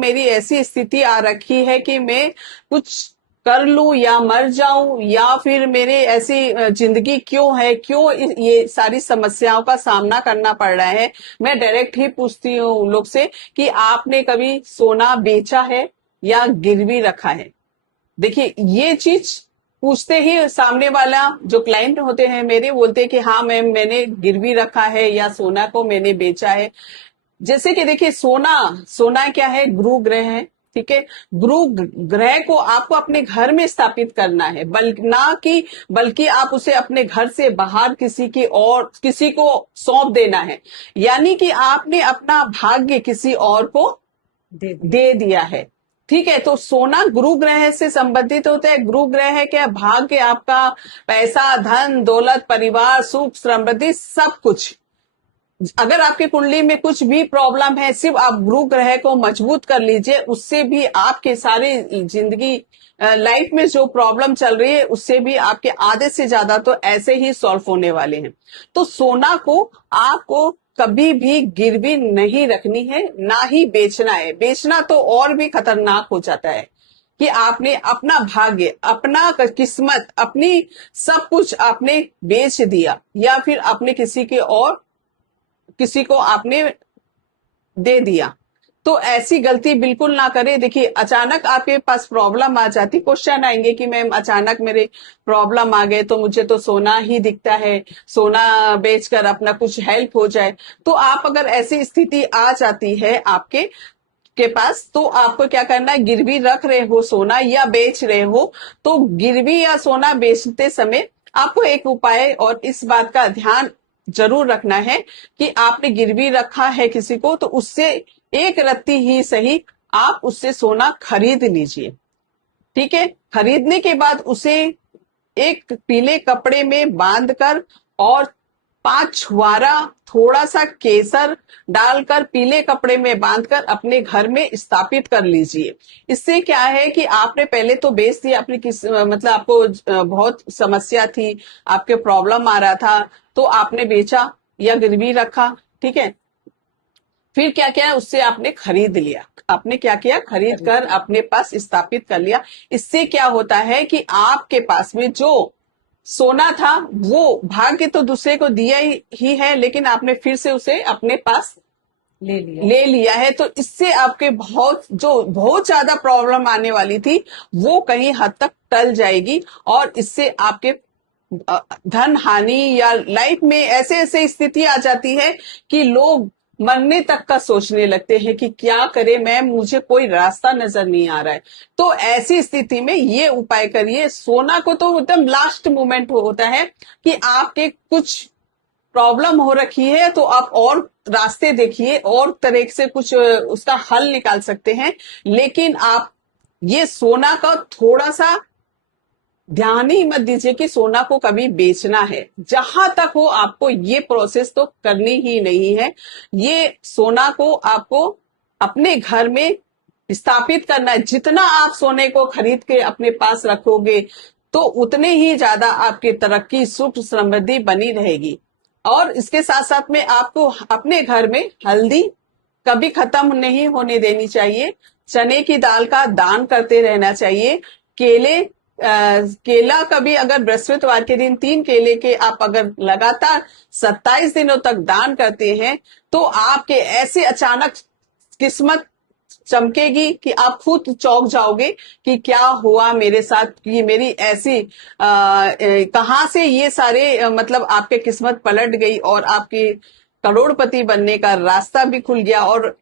मेरी ऐसी स्थिति आ रखी है कि मैं कुछ कर लूं या मर जाऊं, या फिर मेरे ऐसी जिंदगी क्यों है, क्यों ये सारी समस्याओं का सामना करना पड़ रहा है। मैं डायरेक्ट ही पूछती हूँ उन लोग से कि आपने कभी सोना बेचा है या गिरवी रखा है। देखिए ये चीज पूछते ही सामने वाला जो क्लाइंट होते हैं मेरे, बोलते हैं कि हाँ मैम मैंने गिरवी रखा है या सोना को मैंने बेचा है। जैसे कि देखिए सोना, सोना क्या है, गुरु ग्रह है, ठीक है। गुरु ग्रह को आपको अपने घर में स्थापित करना है, बल्कि आप उसे अपने घर से बाहर किसी की और किसी को सौंप देना है। यानी कि आपने अपना भाग्य किसी और को दे दिया है, ठीक है। तो सोना गुरु ग्रह से संबंधित होता है। गुरु ग्रह है क्या, भाग्य आपका, पैसा, धन दौलत, परिवार, सुख समृद्धि, सब कुछ। अगर आपकी कुंडली में कुछ भी प्रॉब्लम है, सिर्फ आप गुरु ग्रह को मजबूत कर लीजिए, उससे भी आपके सारी जिंदगी लाइफ में जो प्रॉब्लम चल रही है उससे भी आपके आधे से ज्यादा तो ऐसे ही सॉल्व होने वाले हैं। तो सोना को आपको कभी भी गिरवी नहीं रखनी है, ना ही बेचना है। बेचना तो और भी खतरनाक हो जाता है कि आपने अपना भाग्य, अपना किस्मत, अपनी सब कुछ आपने बेच दिया, या फिर आपने किसी को आपने दे दिया। तो ऐसी गलती बिल्कुल ना करें। देखिए अचानक आपके पास प्रॉब्लम आ जाती, क्वेश्चन आएंगे कि मैम अचानक मेरे प्रॉब्लम आ गए तो मुझे तो सोना ही दिखता है, सोना बेचकर अपना कुछ हेल्प हो जाए। तो आप अगर ऐसी स्थिति आ जाती है आपके पास, तो आपको क्या करना है, गिरवी रख रहे हो सोना या बेच रहे हो, तो गिरवी या सोना बेचते समय आपको एक उपाय और इस बात का ध्यान जरूर रखना है कि आपने गिरवी रखा है किसी को, तो उससे एक रत्ती ही सही आप उससे सोना खरीद लीजिए, ठीक है। खरीदने के बाद उसे एक पीले कपड़े में बांधकर और 5 छुआरा थोड़ा सा केसर डालकर पीले कपड़े में बांधकर अपने घर में स्थापित कर लीजिए। इससे क्या है कि आपने पहले तो बेच दिया, अपनी मतलब आपको बहुत समस्या थी, आपके प्रॉब्लम आ रहा था, तो आपने बेचा या गिरवी रखा, ठीक है। फिर क्या किया, उससे आपने खरीद लिया, आपने क्या किया, खरीद कर अपने पास स्थापित कर लिया। इससे क्या होता है कि आपके पास में जो सोना था वो भाग्य तो दूसरे को दिया ही है, लेकिन आपने फिर से उसे अपने पास ले लिया है। तो इससे आपके बहुत ज्यादा प्रॉब्लम आने वाली थी वो कहीं हद तक टल जाएगी, और इससे आपके धन हानि या लाइफ में ऐसे ऐसे स्थिति आ जाती है कि लोग मरने तक का सोचने लगते हैं कि क्या करे मैं, मुझे कोई रास्ता नजर नहीं आ रहा है। तो ऐसी स्थिति में ये उपाय करिए। सोना को तो एकदम लास्ट मोमेंट होता है कि आपके कुछ प्रॉब्लम हो रखी है, तो आप और रास्ते देखिए, और तरह से कुछ उसका हल निकाल सकते हैं। लेकिन आप ये सोना का थोड़ा सा ध्यान ही मत दीजिए कि सोना को कभी बेचना है। जहां तक हो आपको ये प्रोसेस तो करनी ही नहीं है। ये सोना को आपको अपने घर में स्थापित करना है। जितना आप सोने को खरीद के अपने पास रखोगे तो उतने ही ज्यादा आपकी तरक्की, सुख, समृद्धि बनी रहेगी। और इसके साथ साथ में आपको अपने घर में हल्दी कभी खत्म नहीं होने देनी चाहिए। चने की दाल का दान करते रहना चाहिए। केला कभी अगर बृहस्पतिवार के दिन 3 केले के आप अगर लगातार 27 दिनों तक दान करते हैं, तो आपके ऐसे अचानक किस्मत चमकेगी कि आप खुद चौंक जाओगे कि क्या हुआ मेरे साथ, कि मेरी ऐसी कहां से ये सारे मतलब आपके किस्मत पलट गई और आपकी करोड़पति बनने का रास्ता भी खुल गया, और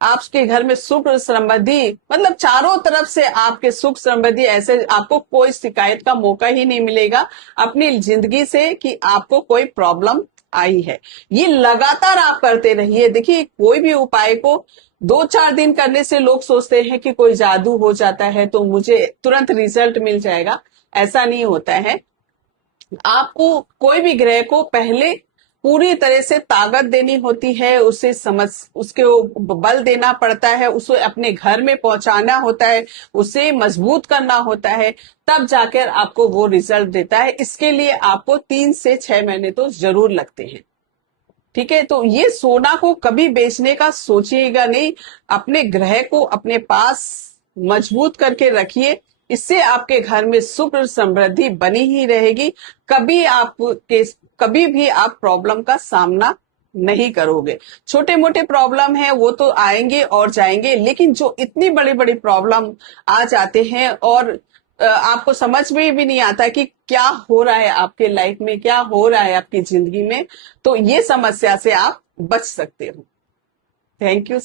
आपके घर में सुख समृद्धि, मतलब चारों तरफ से आपके सुख समृद्धि, ऐसे आपको कोई शिकायत का मौका ही नहीं मिलेगा अपनी जिंदगी से कि आपको कोई प्रॉब्लम आई है। ये लगातार आप करते रहिए। देखिए कोई भी उपाय को 2-4 दिन करने से लोग सोचते हैं कि कोई जादू हो जाता है तो मुझे तुरंत रिजल्ट मिल जाएगा, ऐसा नहीं होता है। आपको कोई भी ग्रह को पहले पूरी तरह से ताकत देनी होती है, उसके बल देना पड़ता है, उसे अपने घर में पहुंचाना होता है, उसे मजबूत करना होता है, तब जाकर आपको वो रिजल्ट देता है। इसके लिए आपको 3 से 6 महीने तो जरूर लगते हैं। ठीक है, तो ये सोना को कभी बेचने का सोचिएगा नहीं। अपने ग्रह को अपने पास मजबूत करके रखिए। इससे आपके घर में सुख और समृद्धि बनी ही रहेगी। कभी आपके कभी भी आप प्रॉब्लम का सामना नहीं करोगे। छोटे मोटे प्रॉब्लम है वो तो आएंगे और जाएंगे, लेकिन जो इतनी बड़ी बड़ी प्रॉब्लम आ जाते हैं और आपको समझ में भी नहीं आता कि क्या हो रहा है आपके लाइफ में, क्या हो रहा है आपकी जिंदगी में, तो ये समस्या से आप बच सकते हो। Thank you.